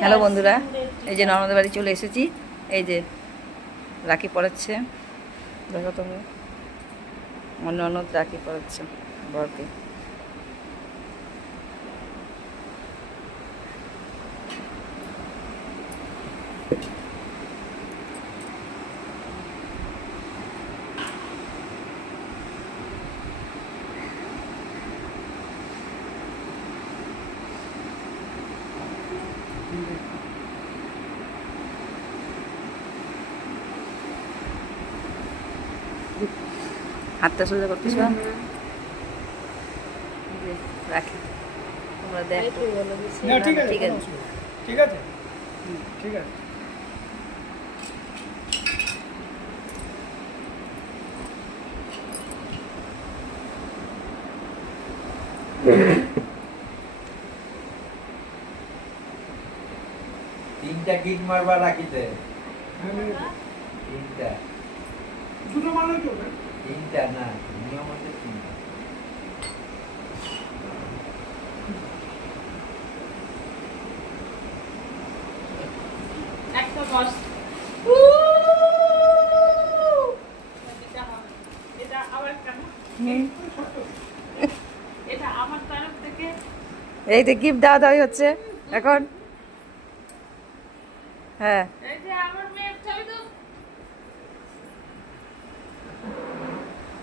Hello বন্ধুরা, এই যে ননদের বাড়ি চলে এসেছি। এই যে রাখি পরাচ্ছে, দেখো তোমরা, আমার ননদ রাখি পরাচ্ছে বরকে। হাতটা সোজা করতেছ, রাখি তোমরা দেখো। ঠিক আছে, ঠিক আছে, ঠিক আছে, ঠিক আছে। তিনটা কিক মারবা রাখিতে, তিনটা দুটো মারলেই চলবে। তিনটা না, নিয়ম হচ্ছে তিনটা। একটা বস এটা আবার কেন এটা আমার তরফ থেকে এই তো গিফট দেওয়া দেওয়াই হচ্ছে এখন। হ্যাঁ, এই যে আমার